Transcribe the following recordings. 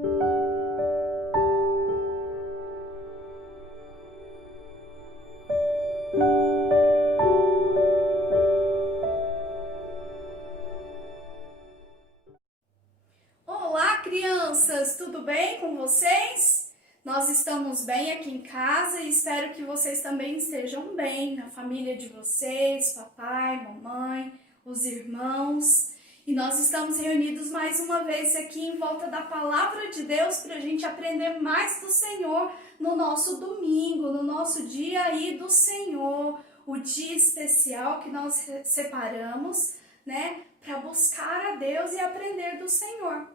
Olá, crianças! Tudo bem com vocês? Nós estamos bem aqui em casa e espero que vocês também estejam bem, na família de vocês, papai, mamãe, os irmãos. E nós estamos reunidos mais uma vez aqui em volta da Palavra de Deus para a gente aprender mais do Senhor no nosso domingo, no nosso dia aí do Senhor, o dia especial que nós separamos, né, para buscar a Deus e aprender do Senhor.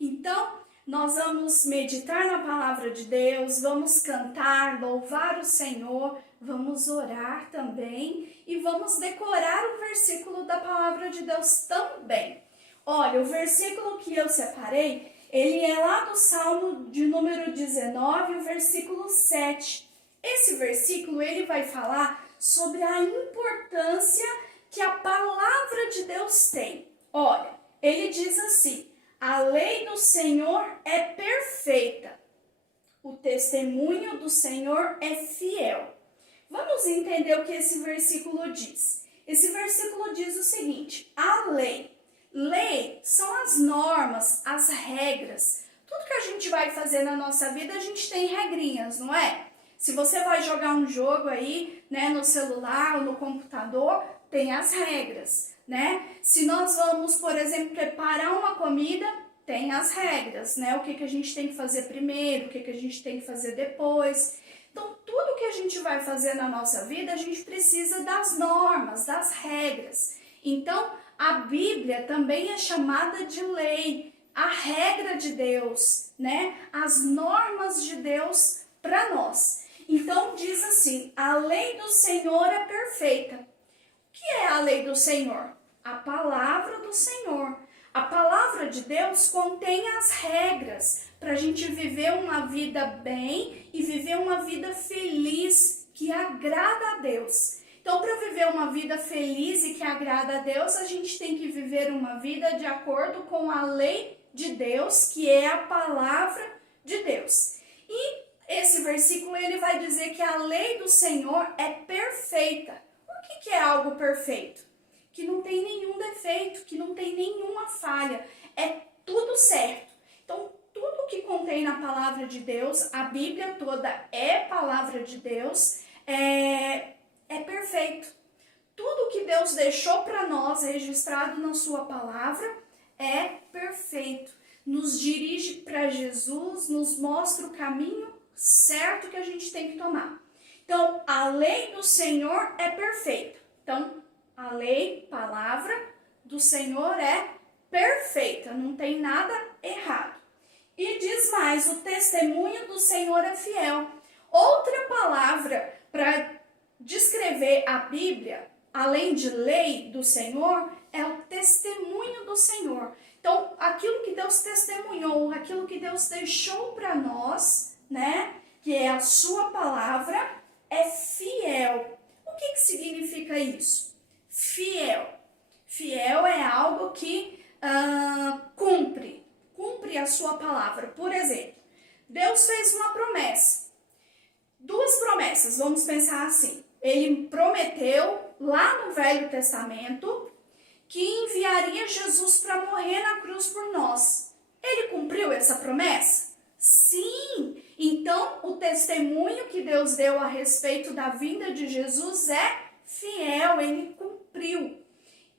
Então, nós vamos meditar na Palavra de Deus, vamos cantar, louvar o Senhor, vamos orar também e vamos decorar o versículo da Palavra de Deus também. Olha, o versículo que eu separei, ele é lá do Salmo de número 19, o versículo 7. Esse versículo, ele vai falar sobre a importância que a Palavra de Deus tem. Olha, ele diz assim: a lei do Senhor é perfeita, o testemunho do Senhor é fiel. Vamos entender o que esse versículo diz. Esse versículo diz o seguinte: a lei. Lei são as normas, as regras. Tudo que a gente vai fazer na nossa vida, a gente tem regrinhas, não é? Se você vai jogar um jogo aí, né, no celular ou no computador, tem as regras, né? Se nós vamos, por exemplo, preparar uma comida, tem as regras, né? O que a gente tem que fazer primeiro, o que a gente tem que fazer depois. Então, tudo que a gente vai fazer na nossa vida, a gente precisa das normas, das regras. Então, a Bíblia também é chamada de lei, a regra de Deus, né? As normas de Deus para nós. Então, diz assim: a lei do Senhor é perfeita. O que é a lei do Senhor? A palavra do Senhor. A palavra de Deus contém as regras para a gente viver uma vida bem e viver uma vida feliz que agrada a Deus. Então, para viver uma vida feliz e que agrada a Deus, a gente tem que viver uma vida de acordo com a lei de Deus, que é a palavra de Deus. E esse versículo ele vai dizer que a lei do Senhor é perfeita. O que é algo perfeito? Que não tem nenhum defeito, que não tem nenhuma falha. É tudo certo. Então, tudo que contém na palavra de Deus, a Bíblia toda é palavra de Deus, é perfeito. Tudo que Deus deixou para nós registrado na sua palavra é perfeito. Nos dirige para Jesus, nos mostra o caminho certo que a gente tem que tomar. Então, a lei do Senhor é perfeita. Então, a lei, palavra do Senhor é perfeita, não tem nada errado. E diz mais: o testemunho do Senhor é fiel. Outra palavra para descrever a Bíblia, além de lei do Senhor, é o testemunho do Senhor. Então, aquilo que Deus testemunhou, aquilo que Deus deixou para nós, né, que é a sua palavra, é fiel. O que significa isso? Fiel. Fiel é algo que cumpre a sua palavra. Por exemplo, Deus fez uma promessa. Duas promessas, vamos pensar assim. Ele prometeu lá no Velho Testamento que enviaria Jesus para morrer na cruz por nós. Ele cumpriu essa promessa? Sim! Então, o testemunho que Deus deu a respeito da vinda de Jesus é fiel, ele cumpriu.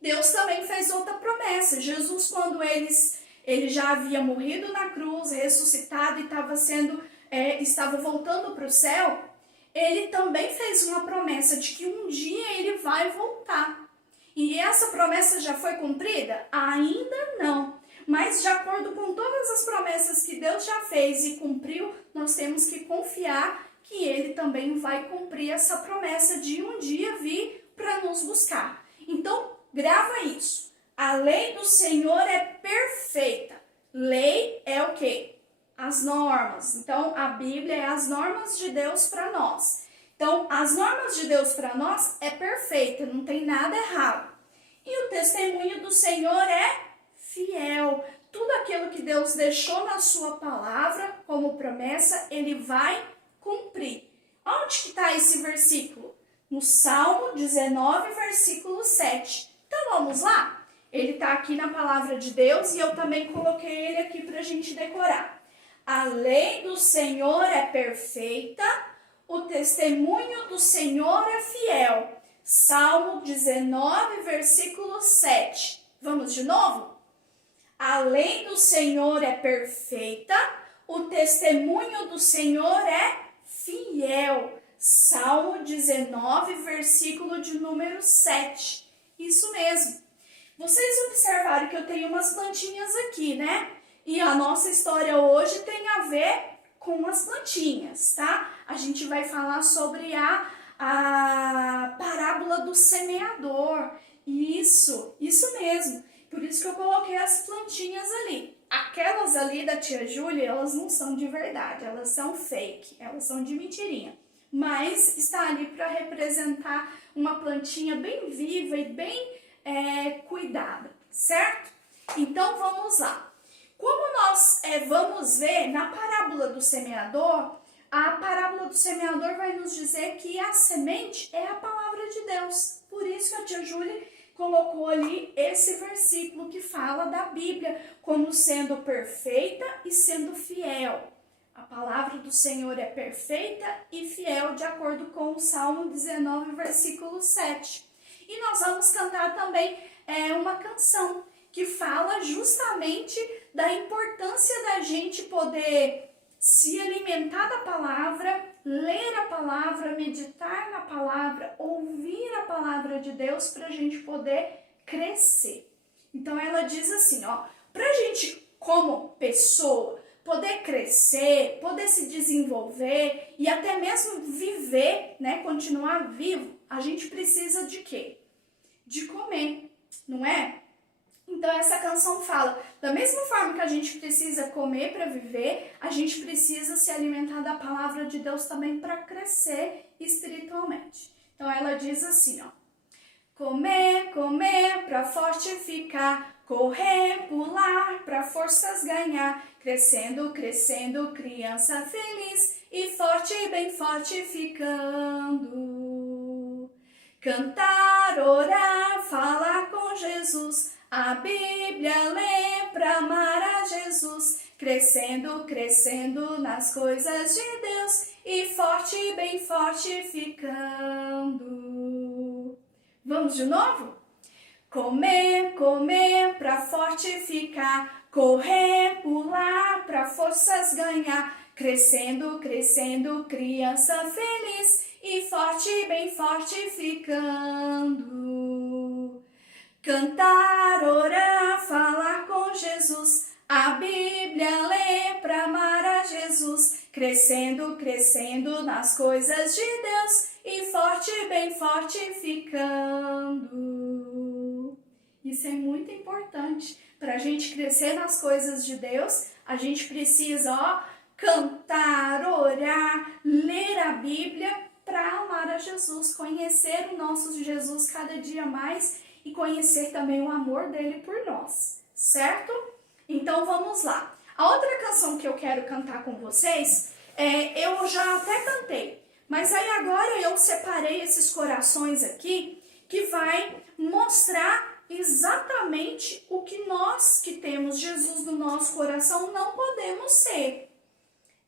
Deus também fez outra promessa. Jesus, quando ele já havia morrido na cruz, ressuscitado e estava voltando para o céu, ele também fez uma promessa de que um dia ele vai voltar. E essa promessa já foi cumprida? Ainda não. Mas de acordo com todas as promessas que Deus já fez e cumpriu, nós temos que confiar que ele também vai cumprir essa promessa de um dia vir para nos buscar. Então, grava isso. A lei do Senhor é perfeita. Lei é o quê? As normas. Então, a Bíblia é as normas de Deus para nós. Então, as normas de Deus para nós é perfeita, não tem nada errado. E o testemunho do Senhor é fiel. tudo aquilo que Deus deixou na sua palavra como promessa, ele vai cumprir. Onde que está esse versículo? No Salmo 19, versículo 7. Então vamos lá? Ele está aqui na palavra de Deus e eu também coloquei ele aqui para a gente decorar. A lei do Senhor é perfeita, o testemunho do Senhor é fiel. Salmo 19, versículo 7. Vamos de novo? A lei do Senhor é perfeita, o testemunho do Senhor é fiel. Salmo 19, versículo de número 7. Isso mesmo. Vocês observaram que eu tenho umas plantinhas aqui, né? E a nossa história hoje tem a ver com as plantinhas, tá? A gente vai falar sobre a parábola do semeador. Isso mesmo. Por isso que eu coloquei as plantinhas ali. Aquelas ali da tia Júlia, elas não são de verdade, elas são fake, elas são de mentirinha. Mas está ali para representar uma plantinha bem viva e bem cuidada, certo? Então vamos lá. Como nós vamos ver na parábola do semeador, a parábola do semeador vai nos dizer que a semente é a palavra de Deus. Por isso que a tia Júlia colocou ali esse versículo que fala da Bíblia como sendo perfeita e sendo fiel. A palavra do Senhor é perfeita e fiel, de acordo com o Salmo 19, versículo 7. E nós vamos cantar também uma canção que fala justamente da importância da gente poder se alimentar da palavra, ler a palavra, meditar na palavra, ouvir a palavra de Deus para a gente poder crescer. Então ela diz assim, ó, para a gente como pessoa poder crescer, poder se desenvolver e até mesmo viver, né, continuar vivo, a gente precisa de quê? De comer, não é? Então essa canção fala, da mesma forma que a gente precisa comer para viver, a gente precisa se alimentar da palavra de Deus também para crescer espiritualmente. Então ela diz assim, ó: comer, comer para fortificar, correr, pular para forças ganhar, crescendo, crescendo, criança feliz e forte, bem forte ficando. Cantar, orar, falar com Jesus, a Bíblia ler para amar a Jesus, crescendo, crescendo nas coisas de Deus e forte, bem forte ficando. Vamos de novo? Comer, comer para fortificar, correr, pular para forças ganhar, crescendo, crescendo, criança feliz e forte, bem forte ficando. Cantar, orar, falar com Jesus, a Bíblia ler para amar a Jesus, crescendo, crescendo nas coisas de Deus e forte, bem forte ficando. Isso é muito importante. Para a gente crescer nas coisas de Deus, a gente precisa, cantar, orar, ler a Bíblia para amar a Jesus, conhecer o nosso Jesus cada dia mais e conhecer também o amor dele por nós, certo? Então vamos lá. A outra canção que eu quero cantar com vocês, eu já até cantei, mas aí agora eu separei esses corações aqui que vai mostrar exatamente o que nós que temos Jesus no nosso coração não podemos ser.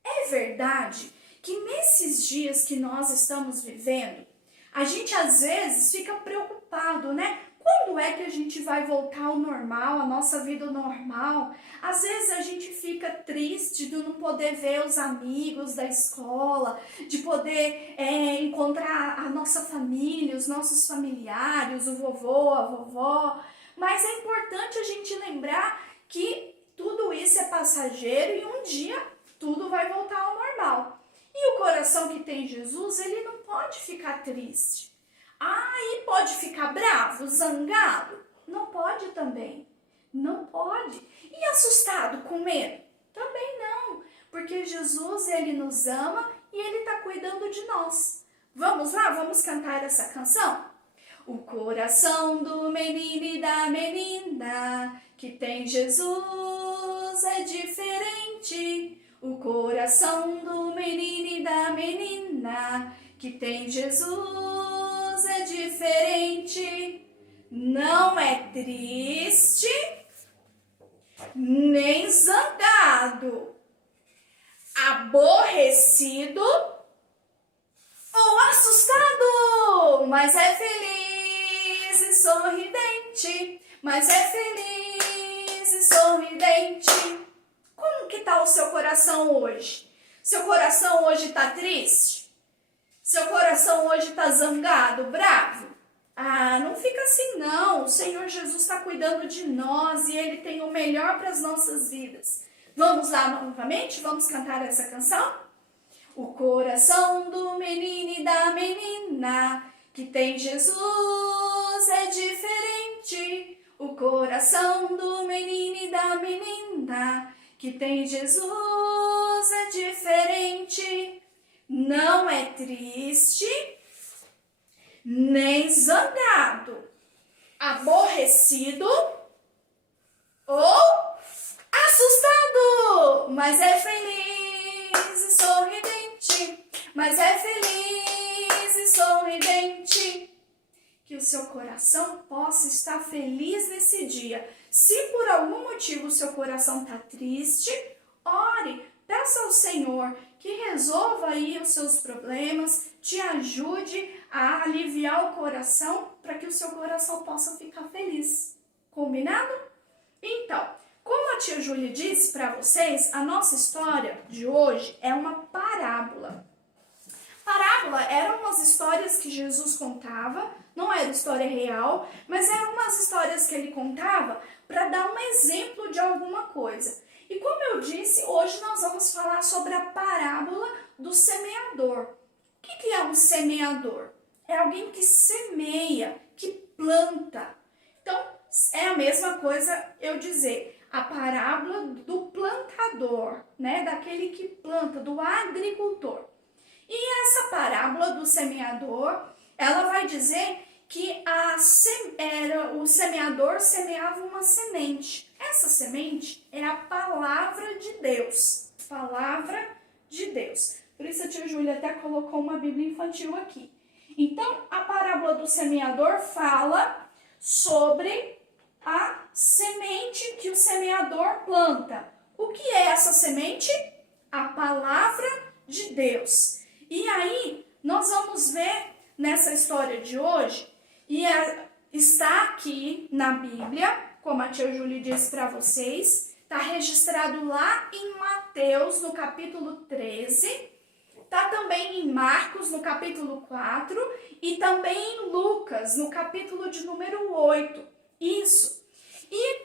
É verdade que nesses dias que nós estamos vivendo, a gente às vezes fica preocupado, né? Quando é que a gente vai voltar ao normal, a nossa vida normal? Às vezes a gente fica triste de não poder ver os amigos da escola, de poder encontrar a nossa família, os nossos familiares, o vovô, a vovó. Mas é importante a gente lembrar que tudo isso é passageiro e um dia tudo vai voltar ao normal. E o coração que tem Jesus, ele não pode ficar triste. E pode ficar bravo, zangado? Não pode também. Não pode. E assustado, com medo? Também não. Porque Jesus, ele nos ama e ele está cuidando de nós. Vamos lá? Vamos cantar essa canção? O coração do menino e da menina que tem Jesus é diferente. O coração do menino e da menina que tem Jesus é diferente. Não é triste, nem zangado, aborrecido ou assustado, mas é feliz e sorridente, mas é feliz e sorridente. Como que tá o seu coração hoje? Seu coração hoje tá triste? Seu coração hoje tá zangado, bravo? Ah, não fica assim não. O Senhor Jesus está cuidando de nós e Ele tem o melhor para as nossas vidas. Vamos lá novamente? Vamos cantar essa canção? O coração do menino e da menina que tem Jesus é diferente. O coração do menino e da menina que tem Jesus é diferente. Não é triste, nem zangado, aborrecido ou assustado, mas é feliz e sorridente, mas é feliz e sorridente. Que o seu coração possa estar feliz nesse dia. Se por algum motivo o seu coração está triste, ore, peça ao Senhor que resolva aí os seus problemas, te ajude a aliviar o coração para que o seu coração possa ficar feliz. Combinado? Então, como a tia Júlia disse para vocês, a nossa história de hoje é uma parábola. Parábola eram umas histórias que Jesus contava, não era história real, mas eram umas histórias que ele contava para dar um exemplo de alguma coisa. E como eu disse, hoje nós vamos falar sobre a parábola do semeador. O que é um semeador? É alguém que semeia, que planta. Então, é a mesma coisa eu dizer a parábola do plantador, né? Daquele que planta, do agricultor. E essa parábola do semeador, ela vai dizer que o semeador semeava uma semente. Essa semente é a palavra de Deus. Palavra de Deus. Por isso a tia Júlia até colocou uma Bíblia infantil aqui. Então, a parábola do semeador fala sobre a semente que o semeador planta. O que é essa semente? A palavra de Deus. E aí, nós vamos ver nessa história de hoje, e está aqui na Bíblia, como a tia Júlia disse para vocês, está registrado lá em Mateus, no capítulo 13, está também em Marcos, no capítulo 4, e também em Lucas, no capítulo de número 8. Isso. E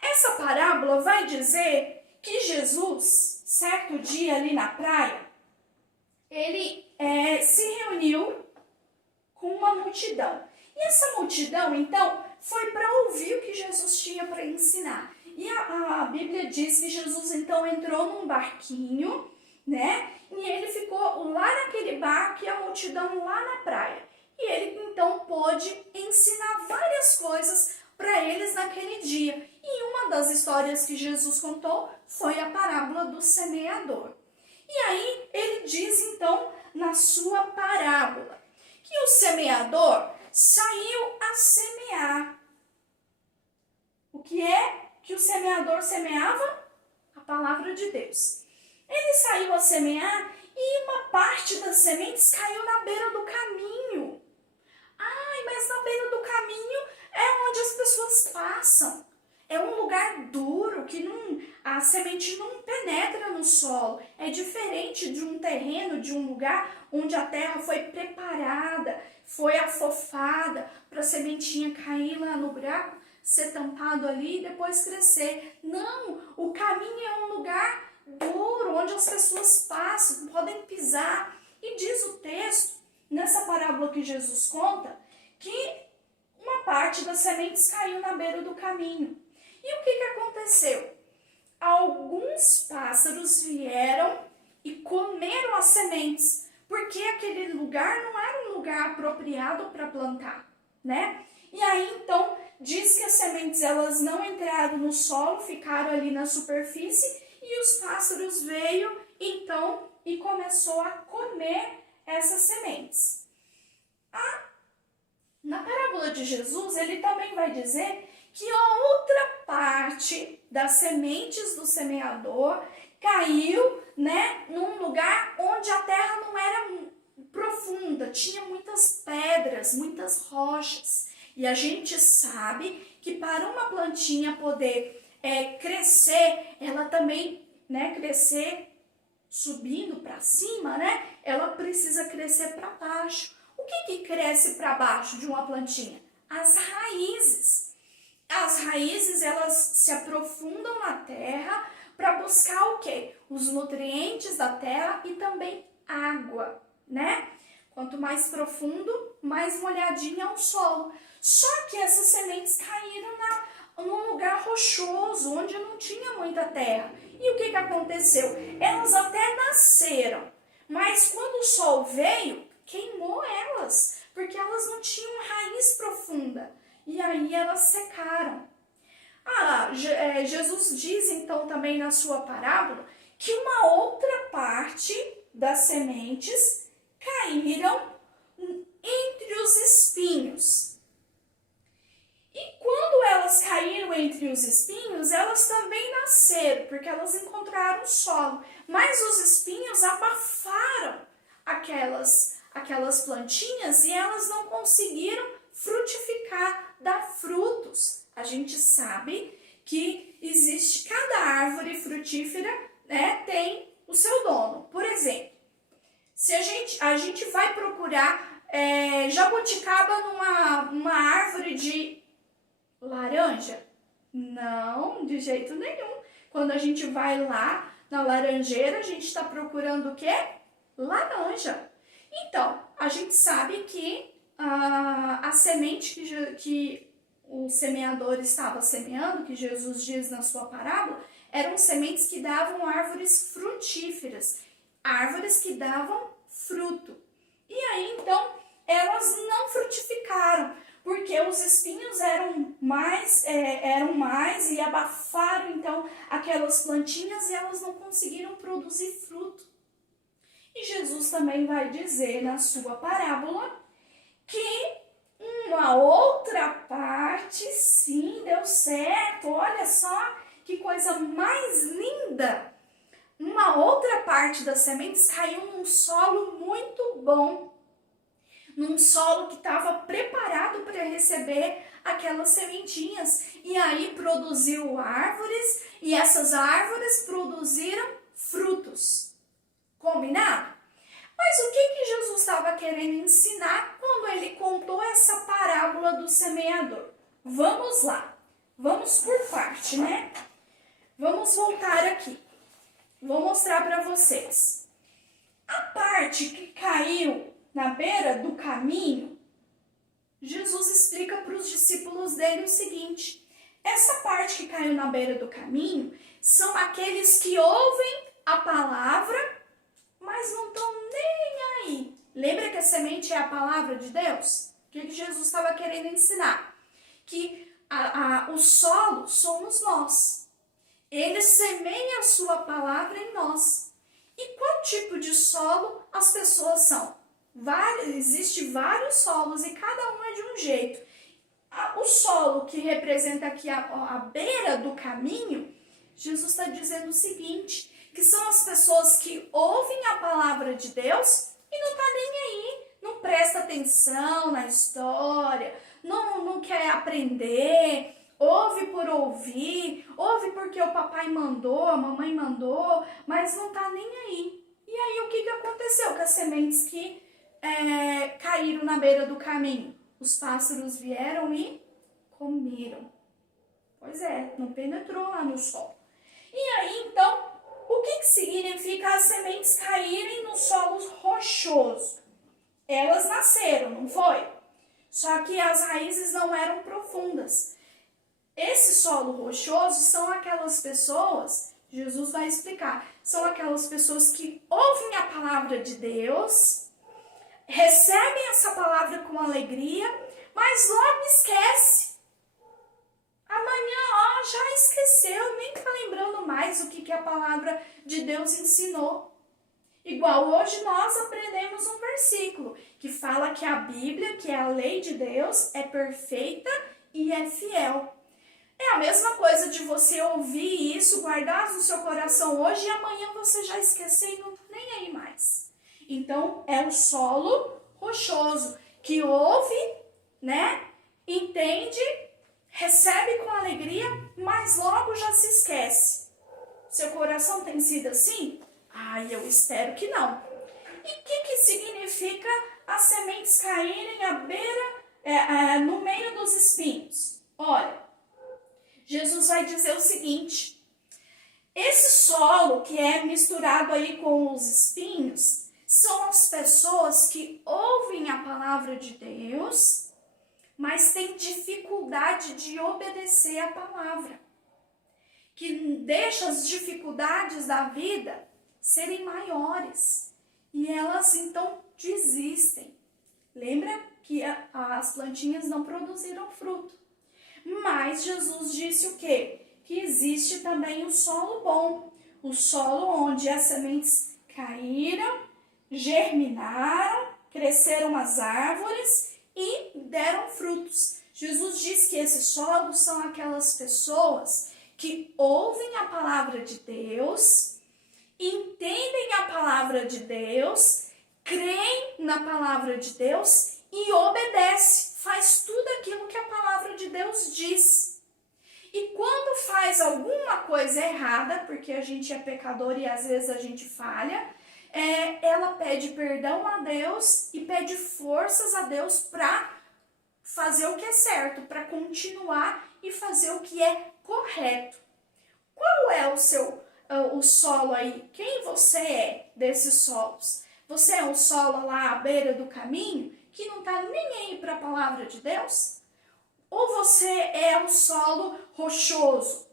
essa parábola vai dizer que Jesus, certo dia ali na praia, ele se reuniu com uma multidão. E essa multidão, então, foi para ouvir o que Jesus tinha para ensinar. E a Bíblia diz que Jesus, então, entrou num barquinho, né? E ele ficou lá naquele barco e a multidão lá na praia. E ele, então, pôde ensinar várias coisas para eles naquele dia. E uma das histórias que Jesus contou foi a parábola do semeador. E aí ele diz, então, na sua parábola, que o semeador saiu a semear. O que é que o semeador semeava? A palavra de Deus. Ele saiu a semear e uma parte das sementes caiu na beira do caminho. Ai, mas na beira do caminho é onde as pessoas passam. É um lugar duro que a semente não penetra no solo. É diferente de um terreno, de um lugar onde a terra foi preparada, foi afofada para a sementinha cair lá no buraco, ser tampado ali e depois crescer. Não, o caminho é um lugar duro, onde as pessoas passam, podem pisar. E diz o texto, nessa parábola que Jesus conta, que uma parte das sementes caiu na beira do caminho. E o que aconteceu? Alguns pássaros vieram e comeram as sementes, porque aquele lugar não era um lugar apropriado para plantar. né? E aí, então, diz que as sementes, elas não entraram no solo, ficaram ali na superfície, e os pássaros veio, então, e começou a comer essas sementes. Na parábola de Jesus, ele também vai dizer que a outra parte das sementes do semeador caiu, né, num lugar onde a terra não era profunda, tinha muitas pedras, muitas rochas. E a gente sabe que para uma plantinha poder crescer, ela também, né, crescer subindo para cima, né, ela precisa crescer para baixo. O que cresce para baixo de uma plantinha? As raízes. As raízes, elas se aprofundam na terra para buscar o quê? Os nutrientes da terra e também água, né? Quanto mais profundo, mais molhadinho é o solo. Só que essas sementes caíram num lugar rochoso, onde não tinha muita terra. E o que aconteceu? Elas até nasceram, mas quando o sol veio, queimou elas, porque elas não tinham raiz profunda. E aí elas secaram. Jesus diz então também na sua parábola que uma outra parte das sementes caíram entre os espinhos. E quando elas caíram entre os espinhos, elas também nasceram, porque elas encontraram solo. Mas os espinhos abafaram aquelas plantinhas e elas não conseguiram frutificar, dar frutos. A gente sabe que existe, cada árvore frutífera, né, tem o seu dono. Por exemplo, se a gente vai procurar jabuticaba numa árvore de laranja? Não, de jeito nenhum. Quando a gente vai lá na laranjeira, a gente está procurando o quê? Laranja. Então, a gente sabe que a semente que o semeador estava semeando, que Jesus diz na sua parábola, eram sementes que davam árvores frutíferas, árvores que davam fruto. E aí, então, elas não frutificaram, porque os espinhos eram mais e abafaram, então, aquelas plantinhas e elas não conseguiram produzir fruto. E Jesus também vai dizer na sua parábola que uma outra parte, sim, deu certo. Olha só que coisa mais linda! Uma outra parte das sementes caiu num solo muito bom, num solo que estava preparado para receber aquelas sementinhas. E aí produziu árvores, e essas árvores produziram frutos. Combinado? Mas o que Jesus estava querendo ensinar quando ele contou essa parábola do semeador? Vamos lá, vamos por parte, né? Vamos voltar aqui. Vou mostrar para vocês. A parte que caiu na beira do caminho, Jesus explica para os discípulos dele o seguinte: essa parte que caiu na beira do caminho são aqueles que ouvem a palavra, mas não estão nem aí. Lembra que a semente é a palavra de Deus? O que Jesus estava querendo ensinar? Que o solo somos nós. Ele semeia a sua palavra em nós. E qual tipo de solo as pessoas são? Existem vários solos e cada um é de um jeito. O solo que representa aqui a beira do caminho, Jesus está dizendo o seguinte: que são as pessoas que ouvem a palavra de Deus e não tá nem aí, não presta atenção na história, não quer aprender, ouve por ouvir, ouve porque o papai mandou, a mamãe mandou, mas não tá nem aí. E aí o que aconteceu com as sementes que caíram na beira do caminho? Os pássaros vieram e comeram. Pois é, não penetrou lá no solo. E aí então, o que significa as sementes caírem no solo rochoso? Elas nasceram, não foi? Só que as raízes não eram profundas. Esse solo rochoso são aquelas pessoas, Jesus vai explicar, são aquelas pessoas que ouvem a palavra de Deus, recebem essa palavra com alegria, mas logo esquece. Amanhã, já esqueceu, nem tá lembrando mais o que a palavra de Deus ensinou. Igual hoje nós aprendemos um versículo que fala que a Bíblia, que é a lei de Deus, é perfeita e é fiel. É a mesma coisa de você ouvir isso, guardar no seu coração hoje e amanhã você já esquecer e não tá nem aí mais. Então, é o solo rochoso que ouve, né? Entende, recebe com alegria, mas logo já se esquece. Seu coração tem sido assim? Eu espero que não. E o que significa as sementes caírem à beira, no meio dos espinhos? Olha, Jesus vai dizer o seguinte: esse solo que é misturado aí com os espinhos são as pessoas que ouvem a palavra de Deus, mas têm dificuldade de obedecer a palavra, que deixa as dificuldades da vida serem maiores e elas então desistem. Lembra que as plantinhas não produziram fruto. Mas Jesus disse o quê? Que existe também o solo bom, o solo onde as sementes caíram, germinaram, cresceram as árvores e deram frutos. Jesus diz que esses solos são aquelas pessoas que ouvem a palavra de Deus, entendem a palavra de Deus, creem na palavra de Deus e obedecem, faz tudo aquilo que a palavra de Deus diz. E quando faz alguma coisa errada, porque a gente é pecador e às vezes a gente falha, ela pede perdão a Deus e pede forças a Deus para fazer o que é certo, para continuar e fazer o que é correto. Qual é o solo aí? Quem você é desses solos? Você é um solo lá à beira do caminho que não está nem aí para a palavra de Deus? Ou você é um solo rochoso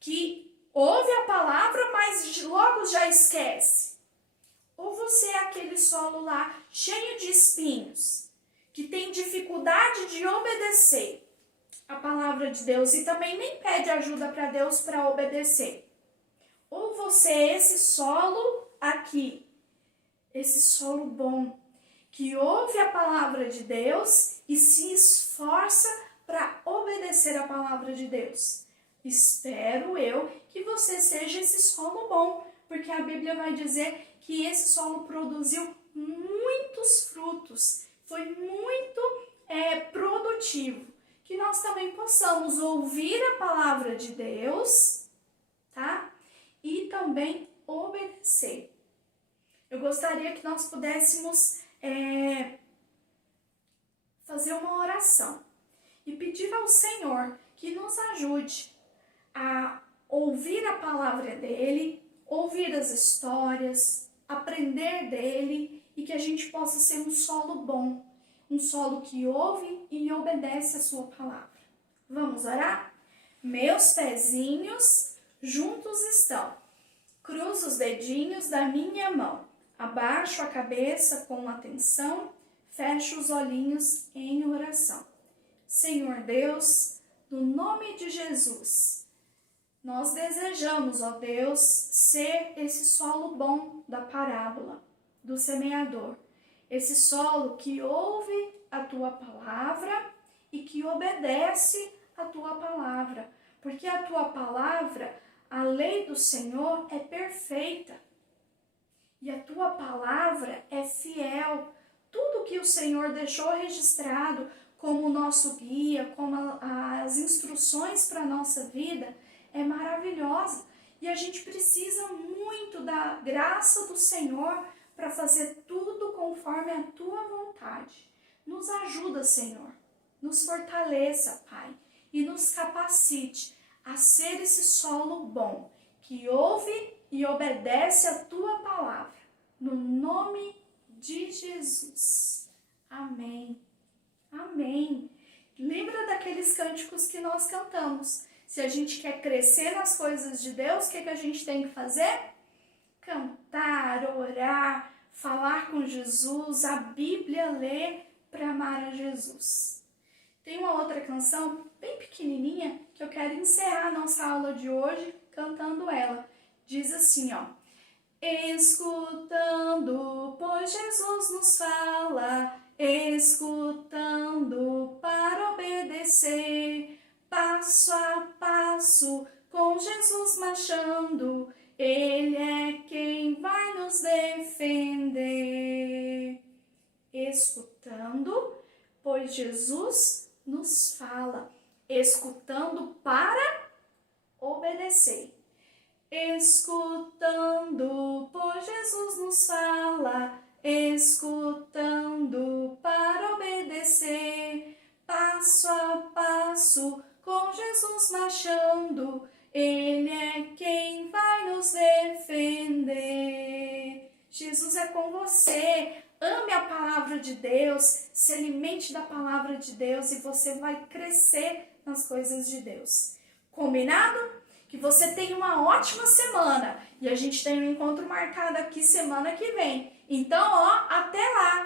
que ouve a palavra, mas logo já esquece? Ou você é aquele solo lá cheio de espinhos, que tem dificuldade de obedecer a palavra de Deus e também nem pede ajuda para Deus para obedecer? Ou você é esse solo aqui, esse solo bom, que ouve a palavra de Deus e se esforça para obedecer a palavra de Deus? Espero eu que você seja esse solo bom, porque a Bíblia vai dizer que esse solo produziu muitos frutos, foi muito produtivo. Que nós também possamos ouvir a palavra de Deus, tá? E também obedecer. Eu gostaria que nós pudéssemos fazer uma oração e pedir ao Senhor que nos ajude a ouvir a palavra dele, ouvir as histórias, aprender dele e que a gente possa ser um solo bom, um solo que ouve e obedece a sua palavra. Vamos orar? Meus pezinhos juntos estão. Cruzo os dedinhos da minha mão. Abaixo a cabeça com atenção. Fecho os olhinhos em oração. Senhor Deus, no nome de Jesus, nós desejamos, ó Deus, ser esse solo bom da parábola do semeador. Esse solo que ouve a tua palavra e que obedece a tua palavra. Porque a tua palavra, a lei do Senhor, é perfeita. E a tua palavra é fiel. Tudo que o Senhor deixou registrado como nosso guia, como as instruções para a nossa vida, é maravilhosa. E a gente precisa muito da graça do Senhor para fazer tudo conforme a tua vontade. Nos ajuda, Senhor. Nos fortaleça, Pai. E nos capacite a ser esse solo bom, que ouve e obedece a tua palavra. No nome de Jesus. Amém. Amém. Lembra daqueles cânticos que nós cantamos. Se a gente quer crescer nas coisas de Deus, o que a gente tem que fazer? Cantar, orar, falar com Jesus, a Bíblia ler, para amar a Jesus. Tem uma outra canção bem pequenininha que eu quero encerrar a nossa aula de hoje cantando ela. Diz assim, ó. Escutando, pois Jesus nos fala, escutando para obedecer, passo a passo, com Jesus marchando, Ele é quem vai nos defender. Escutando, pois Jesus nos fala, escutando para obedecer. Escutando, pois Jesus nos fala, escutando para obedecer, passo a passo, com Jesus marchando, Ele é quem vai nos defender. Jesus é com você. Ame a palavra de Deus, se alimente da palavra de Deus e você vai crescer nas coisas de Deus. Combinado? Que você tenha uma ótima semana e a gente tem um encontro marcado aqui semana que vem. Então, ó, até lá!